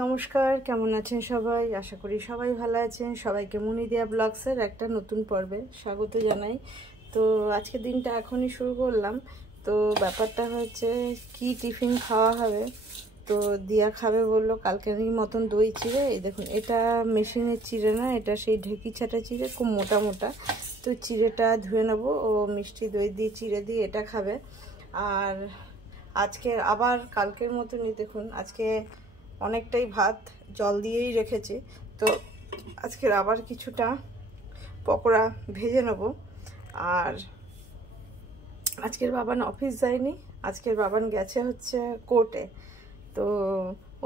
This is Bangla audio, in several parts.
নমস্কার, কেমন আছেন সবাই? আশা করি সবাই ভালো আছেন। সবাইকে মনিদিয়া ব্লগসের একটা নতুন পর্বে স্বাগত জানাই। তো আজকে দিনটা এখনই শুরু করলাম। তো ব্যাপারটা হচ্ছে কি টিফিন খাওয়া হবে। তো দিয়া খাবে বললো কালকেরই মতন দই চিড়ে। এই দেখুন, এটা মেশিনের চিড়ে না, এটা সেই ঢেকি ছাটা চিড়ে, খুব মোটা মোটা। তো চিড়েটা ধুয়ে নেবো, ও মিষ্টি দই দিয়ে চিড়ে দিয়ে এটা খাবে। আর আজকে আবার কালকের মতনই দেখুন, আজকে অনেকটাই ভাত জল দিয়েই রেখেছি। তো আজকের আবার কিছুটা পকোড়া ভেজে নেব। আর আজকের বাবান অফিস যায়নি, আজকের বাবান গেছে হচ্ছে কোর্টে। তো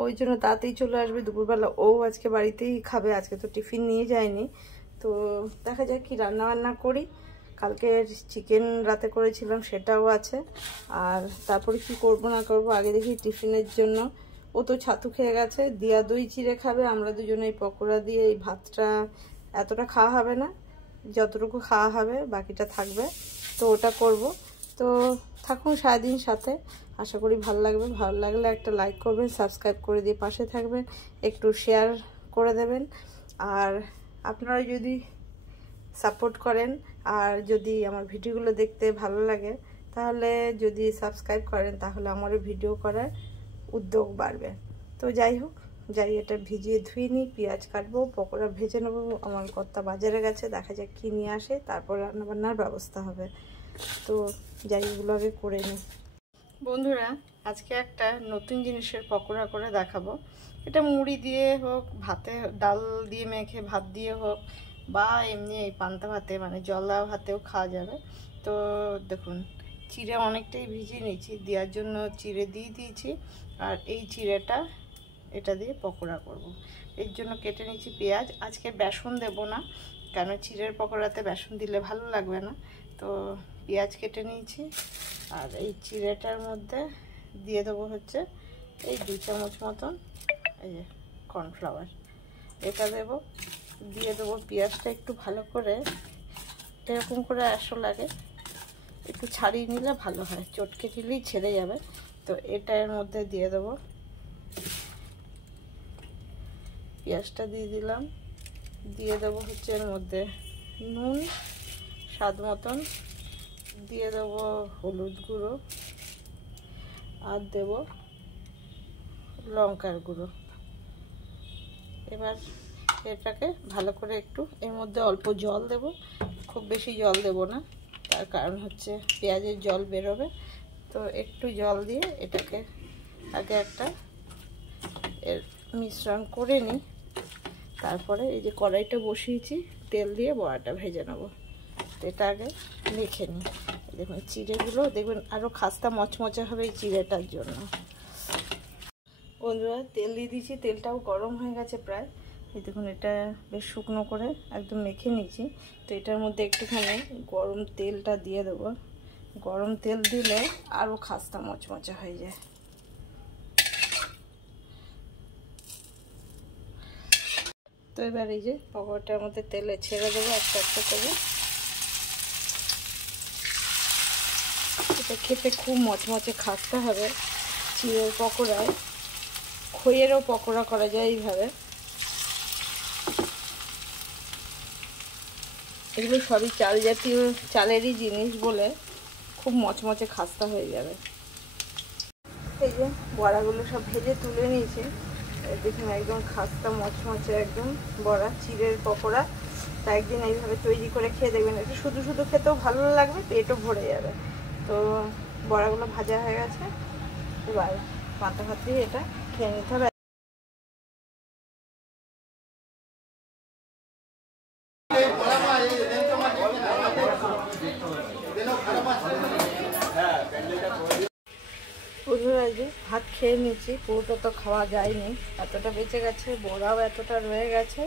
ওই জন্য তাড়াতাড়ি চলে আসবে দুপুরবেলা। ও আজকে বাড়িতেই খাবে, আজকে তো টিফিন নিয়ে যায়নি। তো দেখা যাক কি রান্না বান্না করি। কালকের চিকেন রাতে করেছিলাম, সেটাও আছে। আর তারপরে কি করব না করব, আগে দেখি টিফিনের জন্য। ও তো ছাতু খেয়ে গেছে, দিয়া দই চিড়ে খাবে। আমরা দুজনে এই পকোড়া দিয়ে এই ভাতটা এতটা খাওয়া হবে না, যতটুকু খাওয়া হবে বাকিটা থাকবে। তো ওটা করব। তো থাকুন সারাদিন সাথে, আশা করি ভালো লাগবে। ভালো লাগলে একটা লাইক করবেন, সাবস্ক্রাইব করে দিয়ে পাশে থাকবেন, একটু শেয়ার করে দেবেন। আর আপনারা যদি সাপোর্ট করেন আর যদি আমার ভিডিওগুলো দেখতে ভালো লাগে, তাহলে যদি সাবস্ক্রাইব করেন, তাহলে আমার ভিডিও করার উদ্যোগ বাড়বে। তো যাই হোক, যাই এটা ভিজিয়ে ধুয়ে নিই, পেঁয়াজ কাটবো, পকোড়া ভেজে নেবো। আমার কর্তা বাজারে গেছে, দেখা যাক কী নিয়ে আসে, তারপর রান্নাবান্নার ব্যবস্থা হবে। তো যাই, এগুলো আগে করে নিই। বন্ধুরা, আজকে একটা নতুন জিনিসের পকোড়া করে দেখাবো। এটা মুড়ি দিয়ে হোক, ভাতে ডাল দিয়ে মেখে ভাত দিয়ে হোক, বা এমনি এই পান্তা ভাতে মানে জলা ভাতেও খাওয়া যাবে। তো দেখুন, চিড়ে অনেকটাই ভিজিয়ে নিয়েছি, দেওয়ার জন্য চিড়ে দিয়ে দিয়েছি। আর এই চিড়েটা এটা দিয়ে পকোড়া করব। এর জন্য কেটে নিয়েছি পেঁয়াজ। আজকে বেসন দেব না, কেন চিড়ের পকোড়াতে বেসন দিলে ভালো লাগবে না। তো পেঁয়াজ কেটে নিয়েছি। আর এই চিড়েটার মধ্যে দিয়ে দেবো হচ্ছে এই 2 চামচ মতন এই যে কর্নফ্লাওয়ার, এটা দেব। দিয়ে দেবো পেঁয়াজটা একটু ভালো করে এরকম করে লাগে, একটু ছাড়িয়ে নিলে ভালো হয়, চটকে দিলেই ছেড়ে যাবে। তো এটা এর মধ্যে দিয়ে দেবো। পেঁয়াজটা দিয়ে দিলাম। দিয়ে দেবো হচ্ছে এর মধ্যে নুন স্বাদ মতন, দিয়ে দেবো হলুদ গুঁড়ো, আর দেব লঙ্কার গুঁড়ো। এবার এটাকে ভালো করে একটু, এর মধ্যে অল্প জল দেব, খুব বেশি জল দেব না, তার কারণ হচ্ছে পেঁয়াজের জল বেরোবে। তো একটু জল দিয়ে এটাকে আগে একটা এর মিশ্রণ করে নিই। তারপরে এই যে কড়াইটা বসিয়েছি, তেল দিয়ে বড়াটা ভেজে নেব। তো এটা আগে মেখে নিই। দেখুন চিড়েগুলো দেখবেন আরও খাস্তা মচমচে হবে এই চিড়েটার জন্য। বন্ধুরা, তেল দিয়ে দিয়েছি, তেলটাও গরম হয়ে গেছে প্রায়। এই দেখুন, এটা বেশ শুকনো করে একদম মেখে নিয়েছি। তো এটার মধ্যে একটুখানি গরম তেলটা দিয়ে দেবো। গরম তেল দিলে আরও খাস্তা মচমচে হয়ে যায়। তো এবার এই যে পকোড়াটার মধ্যে তেলে ছেড়ে দেবো একটা একটা করে। এটা খেতে খুব মচমচে খাস্তা হবে। চিড়ের পকোড়ায় খইয়েরও পকোড়া করা যায় এইভাবে। এগুলো সবই চাল জাতীয়, চালেরই জিনিস বলে খুব মচমচে খাস্তা হয়ে যাবে। এই যে বড়াগুলো সব ভেজে তুলে নিয়েছি, দেখুন একদম খাস্তা মচমচে একদম বড়া চিড়ের পকোড়া। তা একদিন এইভাবে তৈরি করে খেয়ে দেখবেন, এটা শুধু শুধু খেতেও ভালো লাগবে, পেটও ভরে যাবে। তো বড়াগুলো ভাজা হয়ে গেছে, এবার পান্তা ভাত দিয়ে এটা খেয়ে নিতে হবে। বন্ধুরা, যে ভাত খেয়ে নিচ্ছি, পুরোটা তো খাওয়া যায়নি, এতটা বেঁচে গেছে, বড়াও এতটা রয়ে গেছে।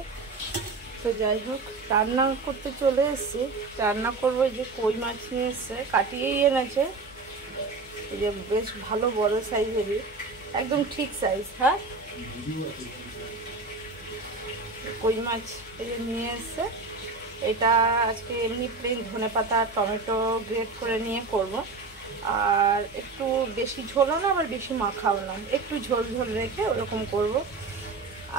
তো যাই হোক, রান্না করতে চলে এসেছি। রান্না করবো, যে কই মাছ নিয়ে এসছে, কাটিয়েই এনেছে। এই যে বেশ ভালো বড় সাইজেরই, একদম ঠিক সাইজ। হ্যাঁ, কই মাছ এই যে নিয়ে এসছে। এটা আজকে এমনি প্লেন ধনেপাতা টমেটো গ্রেট করে নিয়ে করব। আর একটু বেশি ঝোলও না, আবার বেশি মাখাও না, একটু ঝোল ঝোল রেখে ওরকম করব।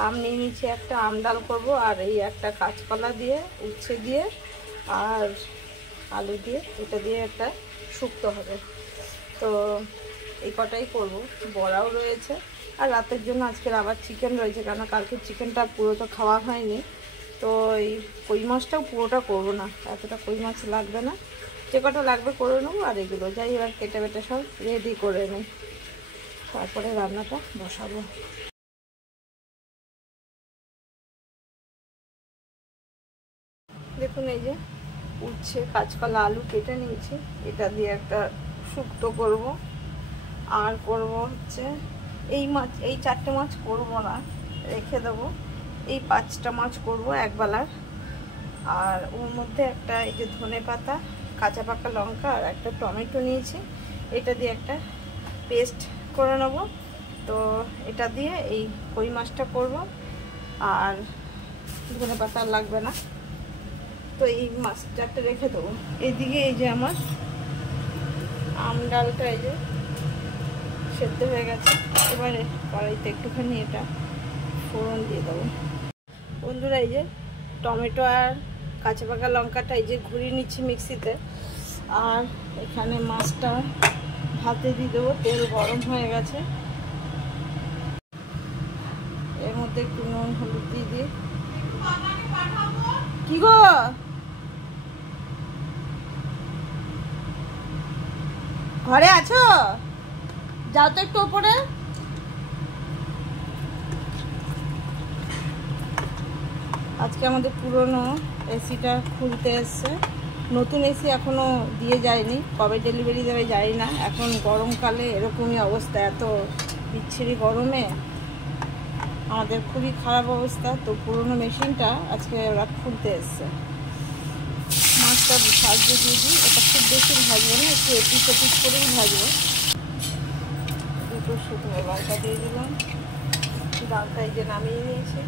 আম নিয়ে নিচ্ছি একটা, আম ডাল করবো। আর এই একটা কাঁচকলা দিয়ে, উচ্ছে দিয়ে আর আলু দিয়ে, এটা দিয়ে একটা শুক্তো হবে। তো এই কটাই করব। বড়াও রয়েছে। আর রাতের জন্য আজকের আবার চিকেন রয়েছে, কারণ কালকে চিকেনটা পুরো তো খাওয়া হয়নি। তো এই কই মাছটাও পুরোটা করবো না, এতটা কই মাছ লাগবে না, যে কটা লাগবে করে নেবো। আর এগুলো যাই এবার কেটে বেটে সব রেডি করে নিই, তারপরে রান্নাটা বসাবো। দেখুন এই যে উচ্ছে, কাঁচকলা, আলু কেটে নিয়েছি, এটা দিয়ে একটা শুক্তো করব। আর করব হচ্ছে এই মাছ, এই 4টে মাছ করব না, রেখে দেবো। এই 5টা মাছ করব একবেলার। আর ওর মধ্যে একটা এই যে ধনেপাতা, কাঁচা পাকা লঙ্কা আর একটা টমেটো নিয়েছি, এটা দিয়ে একটা পেস্ট করে নেব। তো এটা দিয়ে এই কই মাছটা করব। আর ধনেপাতা লাগবে না, তো এই মাছটা একটা রেখে দেবো। এদিকে এই যে আমার আম ডালটা এই যে সেদ্ধ হয়ে গেছে, এবারে কড়াইতে একটুখানি এটা ফোড়ন দিয়ে দেবো। বন্ধুরা এই যে টমেটো আর কাঁচা পাকা লঙ্কাটা এই যে ঘুরিয়ে নিচ্ছি মিক্সিতে। আর এখানে মাছটা ভাতে দিয়ে দেবো, তেল গরম হয়ে গেছে। এর মধ্যে একটু নুন হলুদ দিয়ে দিই। কি গো, ঘরে আছো? যাও তো একটু ওপরে। আজকে আমাদের পুরনো এসিটা খুলতে এসছে, নতুন এসি এখনো দিয়ে যায়নি, কবে ডেলিভারি দেবে জানি না। এখন গরমকালে এরকমই অবস্থা, এত বিচ্ছিরি গরমে আমাদের খুবই খারাপ অবস্থা। তো পুরনো মেশিনটা আজকে ওরা খুলতে এসছে। মাছটা সাজিয়ে দিয়ে দিই, এটা খুব বেশি ভাজবো না, একটু এপিস এপিস করেই ভাজবো। দুটো শুকনো লঙ্কা দিয়ে দিলাম, ডালটা এই যে নামিয়ে নিয়েছি।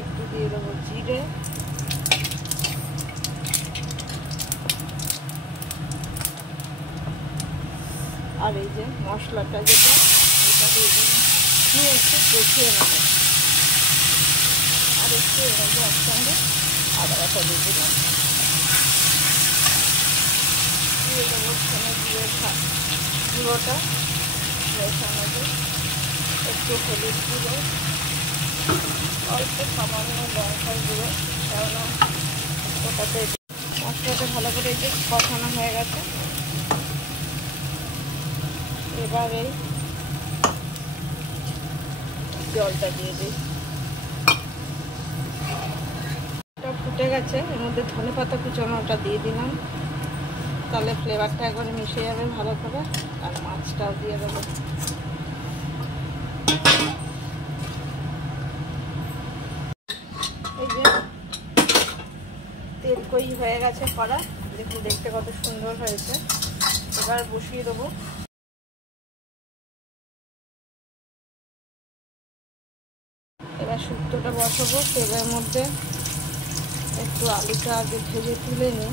একটু দিয়ে দেবো জিরে, আর এই যে মশলাটা যেটা, এটা দিয়ে দিয়ে একটু কষিয়ে নেব। আর একটু এর মধ্যে একসঙ্গে আদা বাটা দিয়ে দিলাম, দিয়ে দেবো ওখানে দিয়ে গুঁড়োটা, সঙ্গে একটু হলুদ গুঁড়ো, অল্প সামান্য লঙ্কার গুঁড়ো, কেননা ওটাতে মশলাটা ভালো করে যে কষানো হয়ে গেছে। এবারে জলটা দিয়ে দিই, এটা ফুটে গেছে। এর মধ্যে ধনেপাতা কুচানোটা দিয়ে দিলাম, তাহলে ফ্লেভারটা একবারে মিশে যাবে ভালো করে। আর মাছটাও দিয়ে দেবো। এই যে তেল কই হয়ে গেছে কড়া, দেখুন দেখতে কত সুন্দর হয়েছে। এবার বসিয়ে দেবো। এবার শুক্তোটা বসাবো। তেলের মধ্যে একটু আলুটা আগে ভেজে তুলে নিই,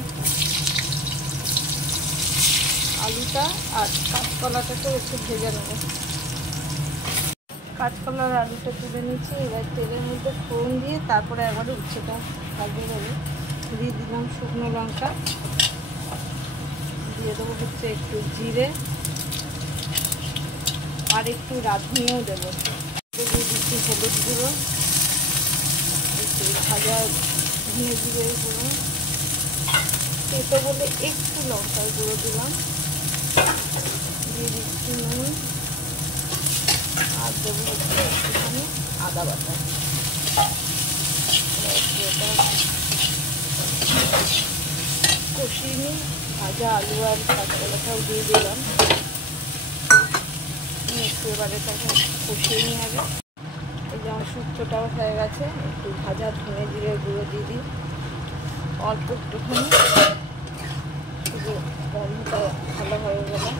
আলুটা আর কাঁচকলাটাকেও একটু ভেজে নেব। কাঁচকলার আলুটা তুলে নিচ্ছি। এবার তেলের মধ্যে ফোড়ন দিয়ে তারপরে একবারে উচ্ছেটা ভাজিয়ে দেবো। দিয়ে দিলাম শুকনো লঙ্কা, দিয়ে দেবো হচ্ছে একটু জিরে, আর একটু রাঁধুনিও দেবো। দিয়ে দিচ্ছি হলুদ গুঁড়ো, একটু ভাজা ধনে জিরে গুঁড়ো, তেতো বলে একটু লঙ্কার গুঁড়ো দিলাম, দিয়ে দিচ্ছি নুন, আর দেবো হচ্ছে একটুখানি আদা বাটা। কষিয়ে নিই, ভাজা আলু আর কাঁচকলাটাও দিয়ে দিলাম, একটু এবারে তাকে কষিয়ে নিয়ে আগে। এই যে আমার শুক্তোটাও হয়ে গেছে, একটু ভাজা ধনে জিরে গুঁড়ো দিয়ে দিই, অল্প একটুখানি, শুধু গন্ধটা ভালো হয়ে গেলে।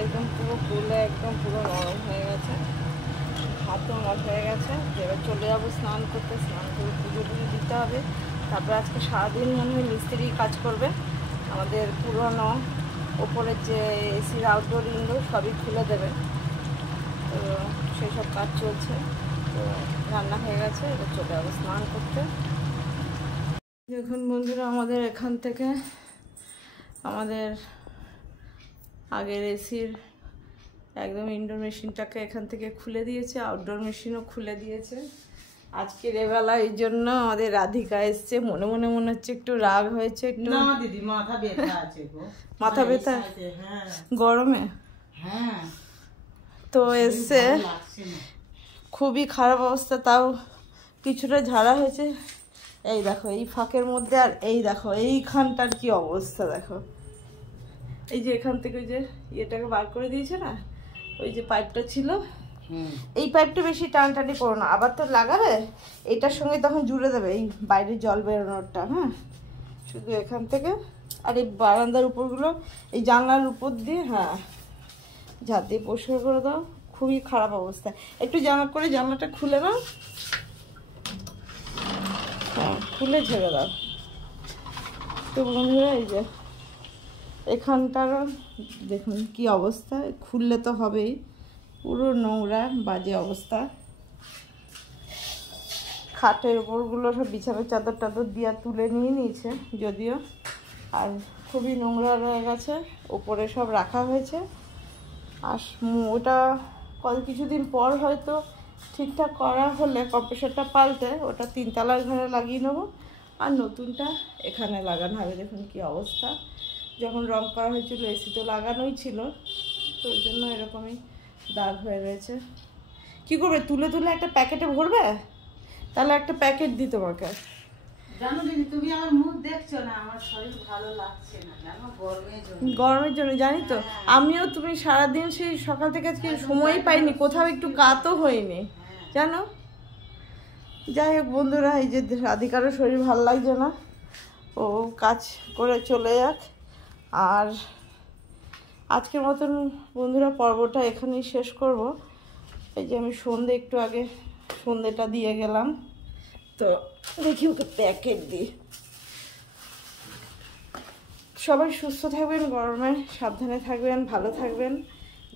একদম পুরো ফুলে একদম পুরো নরম হয়ে গেছে, হাতও নরম হয়ে গেছে। এবার চলে যাবো স্নান করতে, স্নান করে পুজো টুজো দিতে হবে। তারপরে আজকে সারাদিন মনে হয় মিস্ত্রি কাজ করবে। আমাদের পুরনো ওপরের যে এসির আউটডোর ইনডোর সবই খুলে দেবে, তো সেই সব কাজ চলছে। তো তো রান্না হয়ে গেছে, এবার চলে যাবো স্নান করতে। দেখুন বন্ধুরা, আমাদের এখান থেকে আমাদের আগের এসির একদম ইনডোর মেশিনটাকে এখান থেকে খুলে দিয়েছে, আউটডোর মেশিনও খুলে দিয়েছে। আজকের এবেলা এই জন্য আমাদের রাধিকা এসছে, মনে মনে মনে হচ্ছে একটু রাগ হয়েছে। একটু না দিদি, মাথা ব্যথা আছে গো। মাথা ব্যথা? হ্যাঁ। গরমে? হ্যাঁ। তো এসছে, খুবই খারাপ অবস্থা, তাও কিছুটা ঝাড়া হয়েছে। এই দেখো এই ফাঁকের মধ্যে, আর এই দেখো এইখানটার কি অবস্থা দেখো। এই যে এখান থেকে ওই যে ইয়েটাকে বার করে দিয়েছে না, ওই যে পাইপটা ছিল, এই পাইপটা বেশি টানটানি করো না, আবার তো লাগাবে এটার সঙ্গে, তখন জুড়ে দেবে এই বাইরে জল বেরোনোরটা। হ্যাঁ, শুধু এখান থেকে আর এই বারান্দার উপরগুলো, এই জানলার উপর দিয়ে, হ্যাঁ ঝাঁট দিয়ে পরিষ্কার করে দাও। খুবই খারাপ অবস্থা। একটু জানলা করে জানলাটা খুলে নাও, হ্যাঁ খুলে ছেড়ে দাও। তো বন্ধুরা এই যে এখানটারও দেখুন কি অবস্থা, খুললে তো হবেই, পুরো নোংরা বাজে অবস্থা। খাটের ওপরগুলো সব বিছানার চাদর টাদর দিয়ে তুলে নিয়ে নিয়েছে যদিও, আর খুবই নোংরা রয়ে গেছে। ওপরে সব রাখা হয়েছে, আর ওটা কিছুদিন পর হয়তো ঠিকঠাক করা হলে কম্প্রেসারটা পাল্টে ওটা 3 তলার ঘরে লাগিয়ে নেবো, আর নতুনটা এখানে লাগানো হবে। দেখুন কি অবস্থা, যখন রং করা হয়েছিল এসি তো লাগানোই ছিল, তো ওই জন্য এরকমই দাগ হয়ে রয়েছে। কি করবে, তুলে তুলে একটা প্যাকেটে ভরবে? তাহলে একটা প্যাকেট দিই তোমাকে। জানো দিদি, তুমি আমার মুখ দেখছো না, আমার শরীর ভালো লাগছে না জানো, গরমের জন্য জানি তো। আমিও, তুমি সারাদিন সেই সকাল থেকে আজকে সময়ই পাইনি, কোথাও একটু কাতও হয়নি জানো। যাই হোক বন্ধুরা, এই যে রাধিকারও শরীর ভালো লাগছে না, ও কাজ করে চলে যাক। আর আজকের মতন বন্ধুরা পর্বটা এখানেই শেষ করব। এই যে আমি সন্ধে একটু আগে সন্ধেটা দিয়ে গেলাম, তো দেখি ওকে প্যাকেট দিই। সবাই সুস্থ থাকবেন, গরমে সাবধানে থাকবেন, ভালো থাকবেন।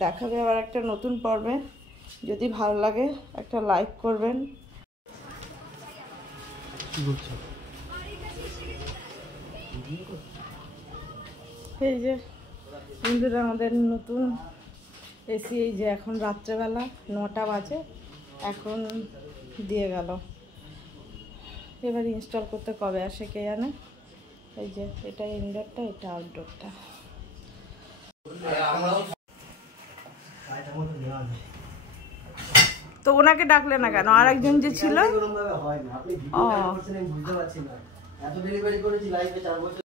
দেখা হবে আবার একটা নতুন পর্বে। যদি ভালো লাগে একটা লাইক করবেন। এই যে বন্ধুরা আমাদের নতুন এসি, এই যে এখন রাত্রেবেলা 9টা বাজে, এখন দিয়ে গেল। এবার ইনস্টল করতে কবে আসে কে জানে। এই যে এটা ইনডোরটা, এটা আউটডোরটা। তো ওনাকে ডাকলে না কেন? আর একজন যে ছিল, বুঝতে পারছি না, এত ডেলিভারি করেছি লাইফে 4 বছর।